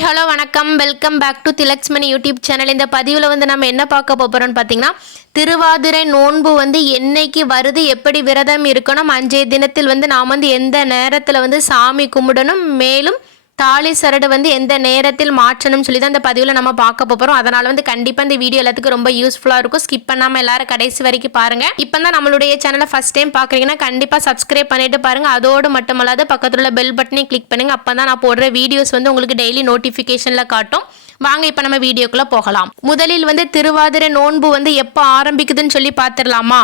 Hi hello வணக்கம். Welcome back to Thilaksmani YouTube channel. இந்த பதிவில் வந்து நம்ம என்ன பார்க்க போகிறோம்னு பார்த்தீங்கன்னா திருவாதிரை நோன்பு வந்து என்னைக்கு வருது எப்படி விரதம் இருக்கணும் அஞ்சே தினத்தில் வந்து நாம் வந்து எந்த நேரத்தில் வந்து சாமி கும்பிடணும் மேலும் தாலி சரடு வந்து எந்த நேரத்தில் மாற்றணும்னு சொல்லி தான் இந்த பதிவில் நம்ம பார்க்க போகிறோம் அதனால் வந்து கண்டிப்பாக இந்த வீடியோ எல்லாத்துக்கும் ரொம்ப யூஸ்ஃபுல்லாக இருக்கும். ஸ்கிப் பண்ணாமல் எல்லாரும் கடைசி வரைக்கும் பாருங்கள் இப்போ தான் நம்மளுடைய சேனலை ஃபஸ்ட் டைம் பார்க்குறீங்கன்னா கண்டிப்பாக சப்ஸ்கிரைப் பண்ணிட்டு பாருங்கள் அதோடு மட்டுமல்லாது பக்கத்தில் உள்ள பெல் பட்டனை கிளிக் பண்ணுங்கள் அப்போ தான் நான் போடுற வீடியோஸ் வந்து உங்களுக்கு டெய்லி நோட்டிஃபிகேஷனில் காட்டும். வாங்க இப்போ நம்ம வீடியோக்குள்ளே போகலாம். முதலில் வந்து திருவாதிரை நோன்பு வந்து எப்போ ஆரம்பிக்குதுன்னு சொல்லி பார்த்துடலாமா?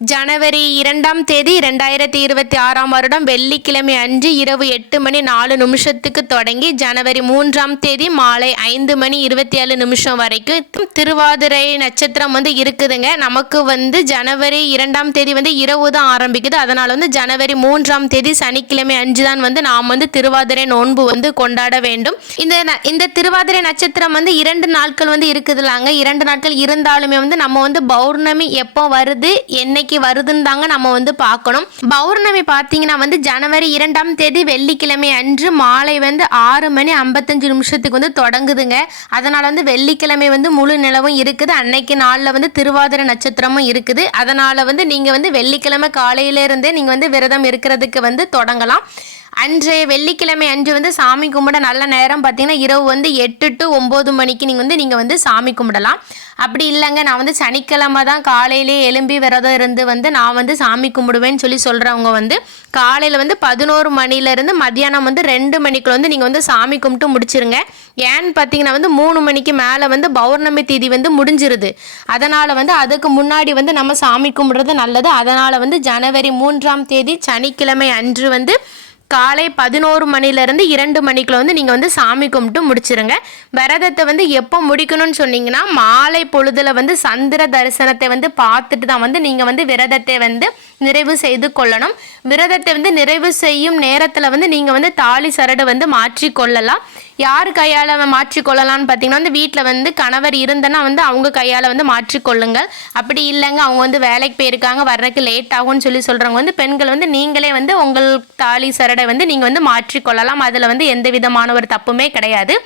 ஜனவரி இரண்டாம் தேதி ரெண்டாயிரத்தி இருபத்தி ஆறாம் வருடம் வெள்ளிக்கிழமை அன்று இரவு எட்டு மணி நாலு நிமிஷத்துக்கு தொடங்கி ஜனவரி மூன்றாம் தேதி மாலை ஐந்து மணி இருபத்தி ஏழு நிமிஷம் வரைக்கும் திருவாதிரை நட்சத்திரம் வந்து இருக்குதுங்க. நமக்கு வந்து ஜனவரி இரண்டாம் தேதி வந்து இரவு தான் ஆரம்பிக்குது. அதனால் வந்து ஜனவரி மூன்றாம் தேதி சனிக்கிழமை அஞ்சு தான் வந்து நாம் வந்து திருவாதிரை நோன்பு வந்து கொண்டாட வேண்டும். இந்த ந- இந்த திருவாதிரை நட்சத்திரம் வந்து இரண்டு நாட்கள் வந்து இருக்குதுலாங்க. இரண்டு நாட்கள் இருந்தாலுமே வந்து நம்ம வந்து பௌர்ணமி எப்போ வருது என்னைக்கு வருதுன்னு தாங்க நம்ம வந்து பார்க்கணும். பௌர்ணமி பார்த்தீங்கன்னா வந்து ஜனவரி இரண்டாம் தேதி வெள்ளிக்கிழமை அன்று மாலை வந்து ஆறு மணி ஐம்பத்தஞ்சு நிமிஷத்துக்கு வந்து தொடங்குதுங்க. அதனால வந்து வெள்ளிக்கிழமை வந்து முழு நிலவும் இருக்குது. அன்னைக்கு நாளில் வந்து திருவாதிரை நட்சத்திரமும் இருக்குது. அதனால வந்து நீங்கள் வந்து வெள்ளிக்கிழமை காலையிலேருந்தே நீங்கள் வந்து விரதம் இருக்கிறதுக்கு வந்து தொடங்கலாம். அன்றைய வெள்ளிக்கிழமை அன்று வந்து சாமி கும்பிட நல்ல நேரம் பார்த்தீங்கன்னா இரவு வந்து எட்டு டு ஒம்பது மணிக்கு நீங்கள் வந்து நீங்கள் வந்து சாமி கும்பிடலாம். அப்படி இல்லைங்க நான் வந்து சனிக்கிழமை தான் காலையிலே எலும்பி விரதம் இருந்து வந்து நான் வந்து சாமி கும்பிடுவேன்னு சொல்லி சொல்கிறவங்க வந்து காலையில் வந்து பதினோரு மணிலேருந்து மதியானம் வந்து ரெண்டு மணிக்குள்ள வந்து நீங்கள் வந்து சாமி கும்பிட்டு முடிச்சிருங்க. ஏன்னு பார்த்தீங்கன்னா வந்து மூணு மணிக்கு மேலே வந்து பௌர்ணமி தேதி வந்து முடிஞ்சிருது. அதனால் வந்து அதுக்கு முன்னாடி வந்து நம்ம சாமி கும்பிடுறது நல்லது. அதனால் வந்து ஜனவரி மூன்றாம் தேதி சனிக்கிழமை அன்று வந்து காலை பதினோரு மணிலேருந்து இரண்டு மணிக்குள்ள வந்து நீங்கள் வந்து சாமி கும்பிட்டு முடிச்சிருங்க. விரதத்தை வந்து எப்போ முடிக்கணும்னு சொன்னீங்கன்னா மாலை பொழுதில் வந்து சந்திர தரிசனத்தை வந்து பார்த்துட்டு தான் வந்து நீங்கள் வந்து விரதத்தை வந்து நிறைவு செய்து கொள்ளணும். விரதத்தை வந்து நிறைவு செய்யும் நேரத்தில் வந்து நீங்கள் வந்து தாலி சரடு வந்து மாற்றி கொள்ளலாம். யார் கையால் மாற்றி கொள்ளலாம்னு பார்த்தீங்கன்னா வந்து வீட்டில் வந்து கணவர் இருந்தனா வந்து அவங்க கையால் வந்து மாற்றி கொள்ளுங்கள் அப்படி இல்லைங்க அவங்க வந்து வேலைக்கு போயிருக்காங்க வர்றதுக்கு லேட் ஆகும்னு சொல்லி சொல்கிறவங்க வந்து பெண்கள் வந்து நீங்களே வந்து உங்கள் தாலி சரடை வந்து நீங்கள் வந்து மாற்றி கொள்ளலாம் அதில் வந்து எந்த விதமான ஒரு தப்புமே கிடையாது.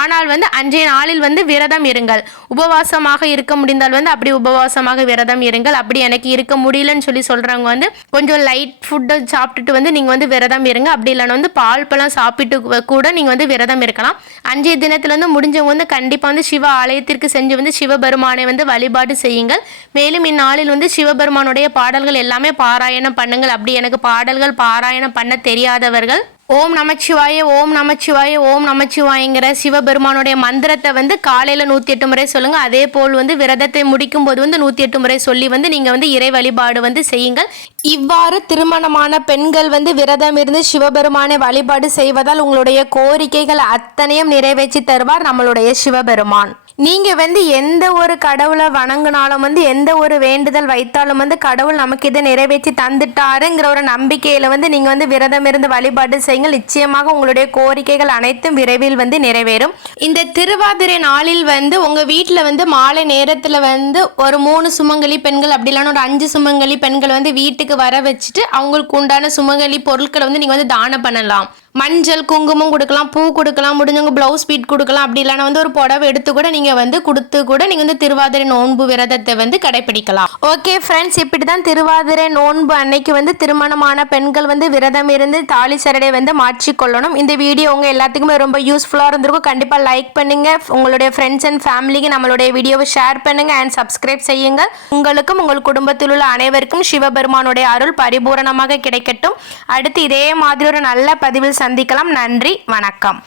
ஆனால் வந்து அன்றைய நாளில் வந்து விரதம் இருங்கள். உபவாசமாக இருக்க முடிந்தால் வந்து அப்படி உபவாசமாக விரதம் இருங்கள். அப்படி எனக்கு இருக்க முடியலன்னு சொல்லி சொல்கிறவங்க வந்து கொஞ்சம் லைட் ஃபுட்டை சாப்பிட்டுட்டு வந்து நீங்கள் வந்து விரதம் இருங்க. அப்படி இல்லைன்னா வந்து பால் பழம் சாப்பிட்டு கூட நீங்கள் வந்து விரதம் இருக்கலாம். அன்றைய தினத்தில் வந்து முடிஞ்சவங்க வந்து கண்டிப்பாக வந்து சிவ ஆலயத்திற்கு செஞ்சு வந்து சிவபெருமானை வந்து வழிபாடு செய்யுங்கள். மேலும் இந்நாளில் வந்து சிவபெருமானுடைய பாடல்கள் எல்லாமே பாராயணம் பண்ணுங்கள். அப்படி எனக்கு பாடல்கள் பாராயணம் பண்ண தெரியாதவர்கள் ஓம் நமச்சிவாய ஓம் நமச்சிவாய ஓம் நமச்சிவாயங்கிற சிவபெருமானுடைய மந்திரத்தை வந்து காலையில் நூற்றி எட்டு முறை சொல்லுங்கள் அதே போல் வந்து விரதத்தை முடிக்கும் போது வந்து நூற்றி எட்டு முறை சொல்லி வந்து நீங்கள் வந்து இறை வழிபாடு வந்து செய்யுங்கள். இவ்வாறு திருமணமான பெண்கள் வந்து விரதம் இருந்து சிவபெருமானை வழிபாடு செய்வதால் உங்களுடைய கோரிக்கைகள் அத்தனையும் நிறைவேற்றி தருவார் நம்மளுடைய சிவபெருமான். நீங்கள் வந்து எந்த ஒரு கடவுளை வணங்கினாலும் வந்து எந்த ஒரு வேண்டுதல் வைத்தாலும் வந்து கடவுள் நமக்கு இதை நிறைவேற்றி தந்துட்டாருங்கிற ஒரு நம்பிக்கையில் வந்து நீங்கள் வந்து விரதம் இருந்து வழிபாடு செய்யுங்கள். நிச்சயமாக உங்களுடைய கோரிக்கைகள் அனைத்தும் விரைவில் வந்து நிறைவேறும். இந்த திருவாதிரை நாளில் வந்து உங்கள் வீட்டில் வந்து மாலை நேரத்தில் வந்து ஒரு மூணு சுமங்கலி பெண்கள் அப்படி இல்லைன்னா ஒரு அஞ்சு சுமங்கலி பெண்கள் வந்து வீட்டுக்கு வர வச்சுட்டு அவங்களுக்கு உண்டான சுமங்கலி பொருட்களை வந்து நீங்கள் வந்து தானம் பண்ணலாம். மஞ்சள் குங்குமம் கொடுக்கலாம் பூ கொடுக்கலாம் முடிஞ்சவங்க ப்ளவுஸ் பீட் கொடுக்கலாம் அப்படி இல்லைன்னா வந்து ஒரு புடவை எடுத்து கூட நீங்கள் வந்து கொடுத்து கூட நீங்கள் வந்து திருவாதிரை நோன்பு விரதத்தை வந்து கடைபிடிக்கலாம் ஓகே ஃப்ரெண்ட்ஸ் இப்படி தான் திருவாதிரை நோன்பு அன்னைக்கு வந்து திருமணமான பெண்கள் வந்து விரதம் இருந்து தாலி சரடை வந்து மாற்றிக்கொள்ளணும். இந்த வீடியோ உங்கள் எல்லாத்துக்குமே ரொம்ப யூஸ்ஃபுல்லாக இருந்திருக்கும். கண்டிப்பாக லைக் பண்ணுங்கள் உங்களுடைய ஃப்ரெண்ட்ஸ் அண்ட் ஃபேமிலிக்கு நம்மளுடைய வீடியோவை ஷேர் பண்ணுங்க அண்ட் சப்ஸ்கிரைப் செய்யுங்கள். உங்களுக்கும் உங்கள் குடும்பத்தில் உள்ள அனைவருக்கும் சிவபெருமானுடைய அருள் பரிபூரணமாக கிடைக்கட்டும். அடுத்து இதே மாதிரி ஒரு நல்ல பதிவில் சந்திக்கலாம். நன்றி. வணக்கம்.